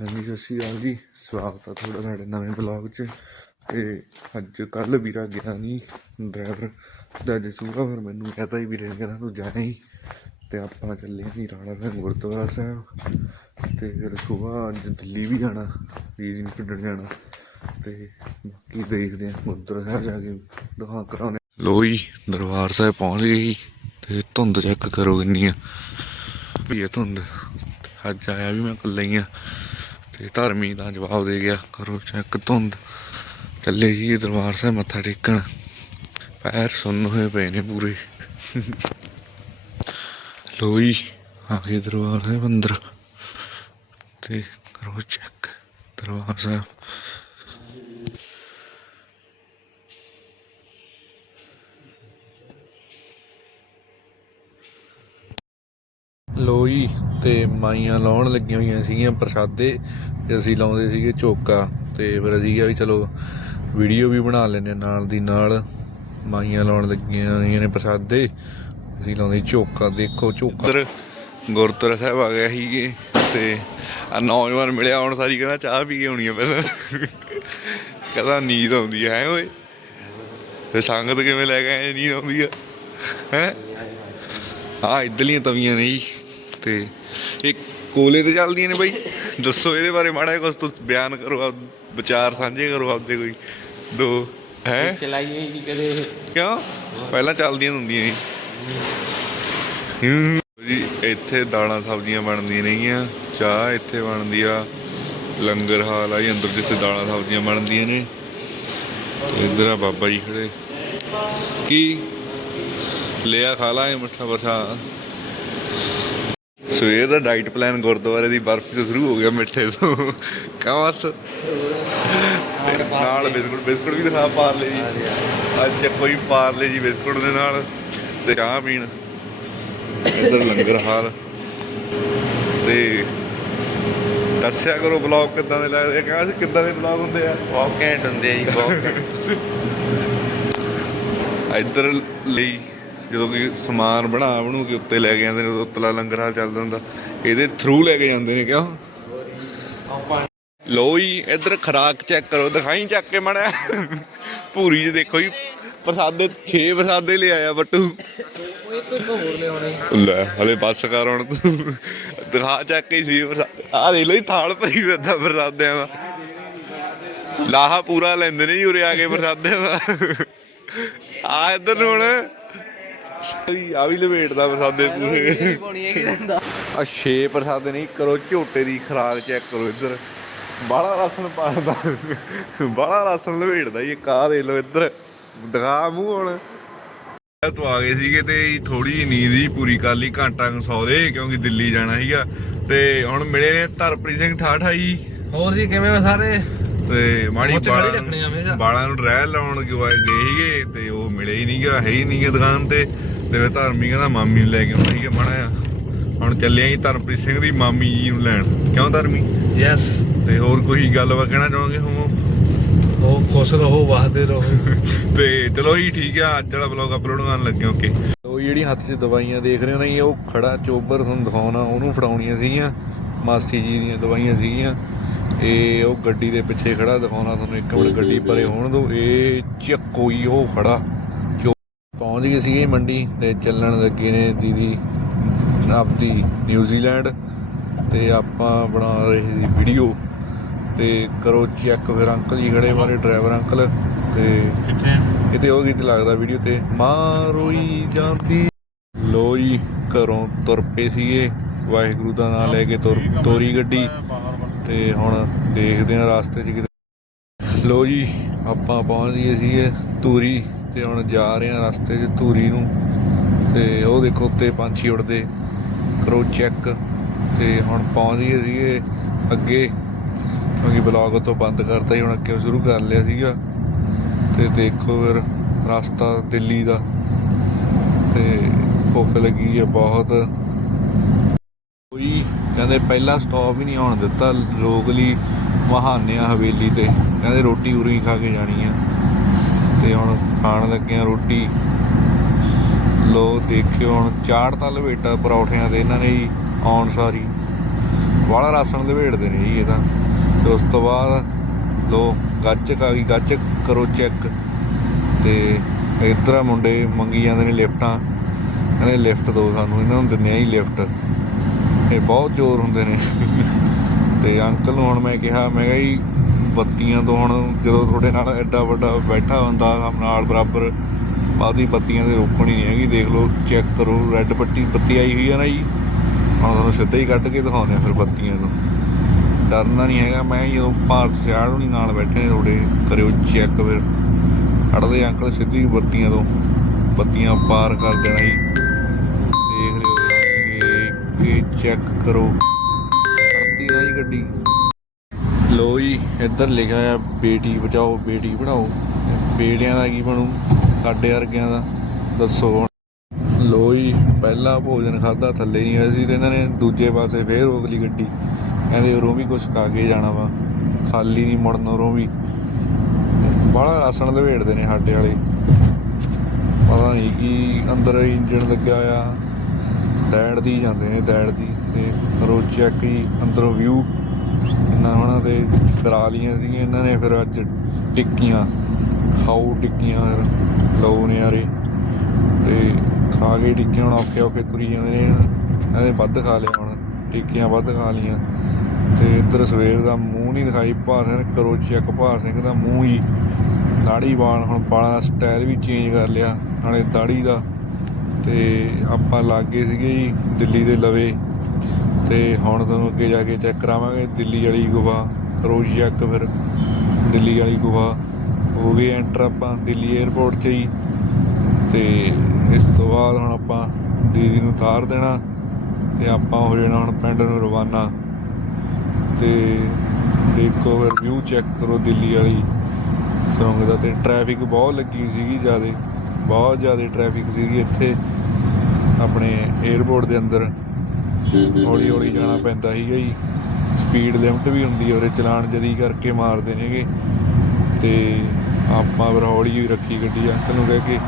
ਹਾਂਜੀ, ਸਤਿ ਸ਼੍ਰੀ ਅਕਾਲ ਜੀ। ਸਵਾਗਤ ਆ ਤੁਹਾਡਾ ਸਾਡੇ ਨਵੇਂ ਬਲੌਗ 'ਚ। ਤੇ ਅੱਜ ਕੱਲ ਵੀਰਾ ਗਿਆ ਨਹੀਂ ਡਰਾਈਵਰ ਦਾ ਅੱਜ ਸੂਗਾ ਫਿਰ ਮੈਨੂੰ ਕਹਤਾ ਹੀ ਵੀਰੇ ਨੇ ਕਹਿੰਦਾ ਤੂੰ ਜਾਣਾ ਹੀ। ਤੇ ਆਪਾਂ ਚੱਲੇ ਨਹੀਂ ਰਾਣਾ ਸਾਹਿਬ, ਗੁਰਦੁਆਰਾ ਸਾਹਿਬ। ਤੇ ਫਿਰ ਸੁਬਾਹ ਅੱਜ ਦਿੱਲੀ ਵੀ ਜਾਣਾ ਰੀਜਨ ਪਿੰਡਣ ਜਾਣਾ। ਤੇ ਬਾਕੀ ਦੇਖਦੇ ਆ ਗੁਰਦੁਆਰਾ ਸਾਹਿਬ ਜਾ ਕੇ ਦੁਆ ਕਰਾਉਣੇ ਲੋਈ ਦਰਬਾਰ ਸਾਹਿਬ ਪਹੁੰਚ ਗਏ ਸੀ ਤੇ ਧੁੰਦ ਚੈੱਕ ਕਰੋ ਕਿੰਨੀ ਆ। ਵੀ ਇਹ ਧੁੰਦ, ਅੱਜ ਆਇਆ ਵੀ ਮੈਂ ਇਕੱਲਾ ਹੀ ਆ। ਤੇ ਧਰਮੀ ਦਾ ਜਵਾਬ ਦੇ ਗਿਆ, ਕਰੋ ਚੈੱਕ ਧੁੰਦ। ਚੱਲੇ ਜੀ ਦਰਬਾਰ ਸਾਹਿਬ ਮੱਥਾ ਟੇਕਣ। ਪੈਰ ਸੁੰਨ ਹੋਏ ਪਏ ਨੇ ਪੂਰੇ। ਲੋਈ ਆ ਗਏ ਦਰਬਾਰ ਸਾਹਿਬ ਅੰਦਰ। ਤੇ ਕਰੋ ਚੈੱਕ ਦਰਬਾਰ ਸਾਹਿਬ। ਲੋਈ ਤੇ ਮਾਈਆਂ ਲਾਉਣ ਲੱਗੀਆਂ ਹੋਈਆਂ ਸੀਗੀਆਂ ਪ੍ਰਸਾਦੇ, ਤੇ ਅਸੀਂ ਲਾਉਂਦੇ ਸੀਗੇ ਝੋਕਾ, ਤੇ ਫਿਰ ਅਸੀਂ ਕਿਹਾ ਵੀ ਚਲੋ ਵੀਡੀਓ ਵੀ ਬਣਾ ਲੈਂਦੇ ਹਾਂ ਨਾਲ ਦੀ ਨਾਲ। ਮਾਈਆਂ ਲਾਉਣ ਲੱਗੀਆਂ ਹੋਈਆਂ ਨੇ ਪ੍ਰਸਾਦੇ, ਅਸੀਂ ਲਾਉਂਦੇ ਸੀ ਦੇਖੋ ਚੋਕਾ ਉਧਰ ਗੁਰਦੁਆਰਾ ਸਾਹਿਬ ਆ ਗਿਆ ਸੀਗੇ, ਤੇ ਆ ਨੌਜਵਾਨ ਮਿਲਿਆ, ਹੁਣ ਸਾਰੀ ਕਹਿੰਦਾ ਚਾਹ ਪੀ ਕੇ ਆਉਣੀ ਆ ਪਹਿਲਾਂ। ਕਹਿੰਦਾ ਨੀਂਦ ਆਉਂਦੀ ਹੈ ਓਏ? ਤੇ ਸੰਗਤ ਕਿਵੇਂ ਲੈ ਕੇ ਆਏ, ਨੀਂਦ ਆਉਂਦੀ ਆ? ਹੈ? ਆ ਇਧਰਲੀਆਂ ਤਵੀਆਂ ਨੇ ਜੀ। ਤੇ ਇਹ ਕੋਲੇ ਤੇ ਚੱਲਦੀਆਂ ਨੇ ਬਾਈ। ਦੱਸੋ ਇਹਦੇ ਬਾਰੇ ਮਾੜਾ ਜਿਹਾ ਕੁਝ ਤੁਸੀਂ ਬਿਆਨ ਕਰੋ ਆਪ ਵਿਚਾਰ ਸਾਂਝੇ ਕਰੋ ਆਪਦੇ ਕੋਈ। ਦੋ ਹੈ? ਚਲਾਈਏ ਹੀ ਨਹੀਂ ਕਦੇ ਕਿਉਂ? ਪਹਿਲਾਂ ਚੱਲਦੀਆਂ ਹੁੰਦੀਆਂ ਸੀ। ਹੂੰ। ਜੀ ਇੱਥੇ ਦਾਲਾਂ ਸਬਜ਼ੀਆਂ ਬਣਦੀਆਂ ਨੇਗੀਆਂ। ਚਾਹ ਇੱਥੇ ਬਣਦੀ ਆ। ਲੰਗਰ ਹਾਲ ਆ ਜੀ ਅੰਦਰ ਜਿੱਥੇ ਦਾਲਾਂ ਸਬਜ਼ੀਆਂ ਬਣਦੀਆਂ ਨੇ। ਤੇ ਇੱਧਰ ਆ ਬਾਬਾ ਜੀ ਖੜੇ। ਕੀ? ਲਿਆ ਖਾ ਲਾਂਗੇ ਮਿੱਠਾ ਬਰਸਾ ਸਵੇਰ ਦਾ ਡਾਈਟ ਪਲਾਨ ਗੁਰਦੁਆਰੇ ਦੀ ਬਰਫੀ ਤੋਂ ਸ਼ੁਰੂ ਹੋ ਗਿਆ ਮਿੱਠੇ ਤੋਂ। ਕਮਰਸ ਨਾਲ ਬਿਸਕੁਟ ਬਿਸਕੁਟ ਵੀ ਦਿਖਾ ਪਾਰਲੇ ਜੀ। ਅੱਜ ਕੋਈ ਪਾਰਲੇ ਜੀ ਬਿਸਕੁਟ ਦੇ ਨਾਲ। ਤੇ ਚਾਹ ਪੀਣ। ਇੱਧਰ ਲੰਗਰ ਹਾਲ। ਤੇ ਦੱਸਿਆ ਕਰੋ ਬਲੌਗ ਕਿੱਦਾਂ ਦੇ ਲੱਗਦੇ ਕਹਿੰਦਾ ਸੀ ਕਿੱਦਾਂ ਦੇ ਬਲੌਗ ਹੁੰਦੇ ਆ? ਬਹੁਤ ਘੈਂਟ ਹੁੰਦੇ ਆ ਜੀ ਬਹੁਤ ਇੱਧਰ ਲਈ ਜਦੋਂ ਕਿ ਸਮਾਨ ਬਣਾ ਬਣੂ ਕੇ ਉੱਤੇ ਲੈ ਕੇ ਜਾਂਦੇ ਨੇ, ਉੱਤਲਾ ਲੰਗਰ ਚੱਲਦਾ ਹੁੰਦਾ, ਇਹਦੇ ਥਰੂ ਲੈ ਕੇ ਜਾਂਦੇ ਨੇ ਕਿਉਂ? ਲੋ ਜੀ, ਇੱਧਰ ਖਰਾਕ ਚੈੱਕ ਕਰੋ, ਦਿਖਾਈ ਚੱਕ ਕੇ ਮੜਾ ਭੂਰੀ ਚ ਦੇਖੋ ਜੀ, ਪ੍ਰਸਾਦੇ 6 ਪ੍ਰਸਾਦੇ ਲੈ ਆਇਆ ਬੱਟੂ। ਲੈ, ਹਲੇ ਬੱਸ ਕਰ ਹੁਣ ਤੂੰ। ਦਿਖਾ ਚੱਕ ਕੇ ਸੀ ਆ ਦੇ ਲੋ ਥਾਲ ਭਰੀ ਫਿਰਦਾ ਪ੍ਰਸਾਦਿਆਂ ਦਾ। ਲਾਹਾ ਪੂਰਾ ਲੈਂਦੇ ਨੇ ਜੀ ਉਰੇ ਆ ਕੇ ਪ੍ਰਸਾਦਿਆਂ ਦਾ। ਆ ਇੱਧਰ ਨੂੰ ਹੁਣ ਆ ਵੀ ਲਵੇਟਦਾ ਪ੍ਰਸਾਦੇ ਪੂਰੇ। ਪਾਉਣੀ ਹੈ ਕਿ ਦਿੰਦਾ ਆ ਛੇ ਪ੍ਰਸਾਦੇ ਨਹੀਂ ਕਰੋ ਝੋਟੇ ਦੀ ਖਰਾਕ ਚੈੱਕ ਕਰੋ ਇੱਧਰ। ਬਾਹਲਾ ਰਸਨ ਪਾਉਂਦਾ ਬਾਹਲਾ ਰਸਨ ਲਵੇਟਦਾ ਇਹ ਕਾ ਦੇ ਲੋ ਇੱਧਰ। ਦਿਖਾ ਮੂੰਹ ਹੁਣ। ਤੋਂ ਆ ਗਏ ਸੀਗੇ ਤੇ ਥੋੜੀ ਜਿਹੀ ਨੀਂਦ ਹੀ ਪੂਰੀ ਕਰ ਲਈ ਘੰਟਾ ਸੌ ਦੇ ਕਿਉਂਕਿ ਦਿੱਲੀ ਜਾਣਾ ਸੀਗਾ। ਤੇ ਹੁਣ ਮਿਲੇ ਨੇ ਧਰਪ੍ਰੀਤ ਸਿੰਘ ਠਾਠਾ ਜੀ ਹੋਰ ਜੀ ਕਿਵੇਂ ਹੋ ਸਾਰੇ? ਤੇ ਮਾੜੀ ਮੁੱਛ ਖੜੀ ਬਾਲਾਂ ਰੱਖਣੀ ਆ ਹਮੇਸ਼ਾ। ਬਾਲਾਂ ਨੂੰ ਡਰੈ ਲਾਉਣ ਗਏ ਗਏ ਸੀਗੇ ਤੇ ਉਹ ਮਿਲੇ ਹੀ ਨਹੀਂਗਾ ਹੈ ਹੀ ਨਹੀਂਗਾ ਦੁਕਾਨ ਤੇ। ਤੇ ਫਿਰ ਧਰਮੀ ਕਹਿੰਦਾ ਮਾਮੀ ਨੂੰ ਲੈ ਕੇ ਆਉਣਾ ਸੀਗਾ ਮਾੜਾ ਜਿਹਾ। ਹੁਣ ਚੱਲਿਆ ਹੀ ਧਰਮਪ੍ਰੀਤ ਸਿੰਘ ਦੀ ਮਾਮੀ ਜੀ ਨੂੰ ਲੈਣ। ਕਿਉਂ ਧਰਮੀ? ਯੈਸ ਤੇ ਹੋਰ ਕੋਈ ਗੱਲਬਾਤ ਕਹਿਣਾ ਚਾਹੋਗੇ ਹੋ ਉਹ ਖੁਸ਼ ਰਹੋ ਵਾਹਦੇ ਰਹੋ। ਤੇ ਚਲੋ ਜੀ ਠੀਕ ਆ। ਅੱਜ ਵਾਲਾ ਵਲੌਗ ਅਪਲੋਡ ਕਰਨ ਲੱਗੇ ਓਕੇ ਉਹ ਜਿਹੜੀ ਹੱਥ 'ਚ ਦਵਾਈਆਂ ਦੇਖ ਰਹੇ ਹੋ ਨਾ ਜੀ, ਉਹ ਖੜਾ ਚੋਬਰ ਤੁਹਾਨੂੰ ਦਿਖਾਉਣਾ ਉਹਨੂੰ ਫੜਾਉਣੀਆਂ ਸੀਗੀਆਂ। ਮਾਸੀ ਜੀ ਦੀਆਂ ਦਵਾਈਆਂ ਸੀਗੀਆਂ। ਇਹ ਉਹ ਗੱਡੀ ਦੇ ਪਿੱਛੇ ਖੜਾ ਦਿਖਾਉਣਾ ਤੁਹਾਨੂੰ ਇੱਕ ਮਿੰਟ ਗੱਡੀ ਪਰੇ ਹੋਣ ਦੋ ਇਹ ਚੱਕੋ ਹੀ ਉਹ ਖੜਾ। ਪਹੁੰਚ ਗਏ ਸੀਗੇ ਮੰਡੀ ਤੇ ਚੱਲਣ ਲੱਗੇ ਨੇ ਦੀਦੀ ਆਪਦੀ ਨਿਊਜ਼ੀਲੈਂਡ ਤੇ ਆਪਾਂ ਬਣਾ ਰਹੇ ਸੀ ਵੀਡੀਓ ਤੇ ਕਰੋ ਚੈੱਕ ਫਿਰ ਅੰਕਲ ਜੀ ਖੜੇ ਮਾਰੇ ਡਰਾਈਵਰ ਅੰਕਲ ਤੇ ਕਿੱਥੇ? ਇਹ ਤੇ ਉਹ ਗੀਤ ਲੱਗਦਾ ਵੀਡੀਓ ਤੇ। ਮਾਂ ਰੋਈ ਜਾਂਦੀ ਲੋਈ ਘਰੋਂ ਤੁਰ ਪਏ ਸੀਗੇ। ਵਾਹਿਗੁਰੂ ਦਾ ਨਾਮ ਲੈ ਕੇ ਤੁਰ ਤੋਰੀ ਗੱਡੀ। ਤੇ ਹੁਣ ਦੇਖਦੇ ਹਾਂ ਰਸਤੇ 'ਚ ਕਿਤੇ। ਲੋ ਜੀ, ਆਪਾਂ ਪਹੁੰਚ ਗਏ ਸੀਗੇ ਧੂਰੀ ਤੇ ਹੁਣ ਜਾ ਰਹੇ ਹਾਂ ਰਸਤੇ 'ਚ ਧੂਰੀ ਨੂੰ। ਤੇ ਉਹ ਦੇਖੋ ਉੱਤੇ ਪੰਛੀ ਉੜਦੇ ਕਰੋ ਚੈੱਕ। ਤੇ ਹੁਣ ਪਹੁੰਚ ਗਏ ਸੀਗੇ ਅੱਗੇ। ਕਿਉਂਕਿ ਬਲੌਗ ਤੋਂ ਬੰਦ ਕਰਤਾ ਸੀ ਹੁਣ ਅੱਗੇ ਸ਼ੁਰੂ ਕਰ ਲਿਆ ਸੀਗਾ। ਤੇ ਦੇਖੋ ਫਿਰ ਰਸਤਾ ਦਿੱਲੀ ਦਾ। ਤੇ ਭੁੱਖ ਲੱਗੀ ਹੈ ਬਹੁਤ। ਕਹਿੰਦੇ ਪਹਿਲਾ ਸਟਾਪ ਹੀ ਨਹੀਂ ਆਉਣ ਦਿੱਤਾ ਲੋਕ ਲਈ ਮਹਾਨਿਆ ਹਵੇਲੀ ਤੇ। ਕਹਿੰਦੇ ਰੋਟੀ ਉਰੀ ਖਾ ਕੇ ਜਾਣੀ ਆ। ਤੇ ਹੁਣ ਖਾਣ ਲੱਗੇ ਆ ਰੋਟੀ। ਲੋ, ਦੇਖਿਓ ਹੁਣ ਚਾੜ ਤਾਂ ਲਵੇਟਾ ਪਰੌਠਿਆਂ ਦੇ ਇਹਨਾਂ ਨੇ ਜੀ ਆਉਣ ਸਾਰੀ। ਵਾਲਾ ਰਾਸ਼ਨ ਲਵੇੜਦੇ ਨੇ ਜੀ ਇਹ ਤਾਂ। ਤੇ ਉਸ ਤੋਂ ਬਾਅਦ ਲੋ ਗੱਚਕ ਆ ਗਈ ਗੱਚਕ ਕਰੋ ਚੈੱਕ। ਤੇ ਇੱਧਰ ਮੁੰਡੇ ਮੰਗੀ ਜਾਂਦੇ ਨੇ ਲਿਫਟਾਂ। ਕਹਿੰਦੇ ਲਿਫਟ ਦਿਓ ਸਾਨੂੰ, ਇਹਨਾਂ ਨੂੰ ਦਿੰਦੇ ਆ ਹੀ ਲਿਫਟ। ਇਹ ਬਹੁਤ ਜ਼ੋਰ ਹੁੰਦੇ ਨੇ। ਤੇ ਅੰਕਲ ਨੂੰ ਹੁਣ ਮੈਂ ਕਿਹਾ ਮੈਂ ਕਿਹਾ ਜੀ, ਬੱਤੀਆਂ ਤੋਂ ਹੁਣ ਜਦੋਂ ਤੁਹਾਡੇ ਨਾਲ ਐਡਾ ਵੱਡਾ ਬੈਠਾ ਹੁੰਦਾ ਨਾਲ ਬਰਾਬਰ ਬਾਦੀ ਬੱਤੀਆਂ ਤੇ ਰੋਕਣੀ ਨਹੀਂ ਹੈਗੀ, ਦੇਖ ਲਓ, ਚੈੱਕ ਕਰੋ ਰੈੱਡ ਪੱਟੀ ਬੱਤੀ ਆਈ ਹੋਈ ਆ ਨਾ ਜੀ। ਹੁਣ ਤੁਹਾਨੂੰ ਸਿੱਧਾ ਹੀ ਕੱਢ ਕੇ ਦਿਖਾਉਂਦੇ ਆ ਫਿਰ ਬੱਤੀਆਂ ਨੂੰ। ਡਰਨਾ ਨਹੀਂ ਹੈਗਾ, ਮੈਂ ਜਦੋਂ ਭਾਰਤ ਸਿਆੜ ਹੋਣੀ ਨਾਲ ਬੈਠੇ ਨੇ ਤੁਹਾਡੇ, ਕਰਿਓ ਚੈੱਕ ਫਿਰ। ਕੱਢਦੇ ਅੰਕਲ ਸਿੱਧੀ ਬੱਤੀਆਂ ਤੋਂ, ਬੱਤੀਆਂ ਪਾਰ ਕਰ ਦੇਣਾ ਜੀ। ਇਹ ਚੈੱਕ ਕਰੋ। ਕਰਤੀ ਨਾ ਜੀ ਗੱਡੀ। ਲੋ ਜੀ, ਇੱਧਰ ਲਿਖਿਆ ਆ, ਬੇਟੀ ਬਚਾਓ, ਬੇਟੀ ਪੜਾਓ ਬੇਟਿਆਂ ਦਾ ਕੀ ਬਣੂ? ਸਾਡੇ ਵਰਗਿਆਂ ਦਾ। ਦੱਸੋ ਹੁਣ। ਲੋ ਜੀ, ਪਹਿਲਾ ਭੋਜਨ ਖਾਦਾ ਥੱਲੇ ਨਹੀਂ ਹੋਇਆ ਸੀ ਤੇ ਇਹਨਾਂ ਨੇ ਦੂਜੇ ਪਾਸੇ ਫੇਰ ਰੋਕ ਲਈ ਗੱਡੀ। ਕਹਿੰਦੇ ਉਰੋਂ ਵੀ ਕੁਛ ਖਾ ਕੇ ਜਾਣਾ ਵਾ। ਖਾਲੀ ਨਹੀਂ ਮੁੜਨ ਉਰੋਂ ਵੀ। ਬਾਹਲਾ ਰਾਸ਼ਨ ਲਵੇੜਦੇ ਨੇ ਸਾਡੇ ਵਾਲੇ। ਪਤਾ ਨਹੀਂ ਕੀ ਅੰਦਰ ਇੰਜਣ ਲੱਗਿਆ ਆ। ਦੈੜ ਦੀ ਜਾਂਦੇ ਨੇ, ਦੈੜ ਦੀ ਤੇ ਕਰੋ ਚੈੱਕ ਜੀ ਅੰਦਰੋਂ ਵਿਊ ਇਹਨਾਂ ਹੋਣਾ ਤੇ ਕਰਾ ਲੀਆਂ ਸੀਗੀਆਂ, ਇਹਨਾਂ ਨੇ ਫਿਰ ਅੱਜ ਟਿੱਕੀਆਂ ਖਾਓ ਟਿੱਕੀਆਂ ਫਿਰ, ਲਓ ਨਿਆਰੇ। ਤੇ ਖਾ ਕੇ ਟਿੱਕੀਆਂ ਹੁਣ ਔਖੇ ਔਖੇ ਤੁਰੀ ਜਾਂਦੇ ਨੇ ਇਹਦੇ ਵੱਧ ਖਾ ਲਿਆ ਹੁਣ, ਟਿੱਕੀਆਂ ਵੱਧ ਖਾ ਲੀਆਂ ਤੇ ਇੱਧਰ ਸਵੇਰ ਦਾ ਮੂੰਹ ਨਹੀਂ ਦਿਖਾਈ, ਭਾਰ ਸਿੰਘ, ਕਰੋ ਚੈੱਕ ਭਾਰ ਸਿੰਘ ਦਾ ਮੂੰਹ ਹੀ। ਦਾੜੀ ਵਾਲ ਹੁਣ ਵਾਲਾਂ ਦਾ ਸਟਾਈਲ ਵੀ ਚੇਂਜ ਕਰ ਲਿਆ, ਨਾਲੇ ਦਾੜੀ ਦਾ ਤੇ ਆਪਾਂ ਲੱਗੇ ਸੀਗੇ ਜੀ, ਦਿੱਲੀ ਦੇ ਲਵੇ। ਤੇ ਹੁਣ ਤੁਹਾਨੂੰ ਅੱਗੇ ਜਾ ਕੇ ਚੈੱਕ ਕਰਾਵਾਂਗੇ, ਦਿੱਲੀ ਵਾਲੀ ਗੁਫਾ ਕਰੋ ਇੱਕ ਫਿਰ, ਦਿੱਲੀ ਵਾਲੀ ਗੁਫਾ। ਹੋ ਗਈ ਐਂਟਰ ਆਪਾਂ ਦਿੱਲੀ 에ਅਰਪੋਰਟ 'ਚ ਹੀ ਤੇ ਇਸ ਤੋਂ ਬਾਅਦ ਹੁਣ ਆਪਾਂ ਦੀਦੀ ਨੂੰ ਉਤਾਰ ਦੇਣਾ ਤੇ ਆਪਾਂ ਹੋ ਜਾਣਾ ਹੁਣ ਪਿੰਡ ਨੂੰ ਰਵਾਨਾ। ਤੇ ਦੇਖੋ ਫਿਰ ਵਿਊ ਚੈੱਕ ਕਰੋ ਦਿੱਲੀ ਵਾਲੀ। ਸੌਂਗ ਦਾ ਤੇ ਟ੍ਰੈਫਿਕ ਬਹੁਤ ਲੱਗੀ ਸੀਗੀ ਜਿਆਦੇ। ਬਹੁਤ ਜ਼ਿਆਦਾ ਟ੍ਰੈਫਿਕ ਸੀਗੀ ਇੱਥੇ। ਆਪਣੇ 에ਅਰਪੋਰਟ ਦੇ ਅੰਦਰ ਹੌਲੀ ਹੌਲੀ ਜਾਣਾ ਪੈਂਦਾ ਸੀਗਾ ਜੀ। ਸਪੀਡ ਲਿਮਟ ਵੀ ਹੁੰਦੀ ਹੈ ਉਹਦੇ ਚਲਾਨ ਜਦੀ ਕਰਕੇ ਮਾਰਦੇ ਨੇਗੇ ਤੇ ਆਪਾਂ ਫਿਰ ਹੌਲੀ ਹੀ ਰੱਖੀ ਗੱਡੀ ਅੰਕਲ ਨੂੰ ਕਹਿ ਕੇ।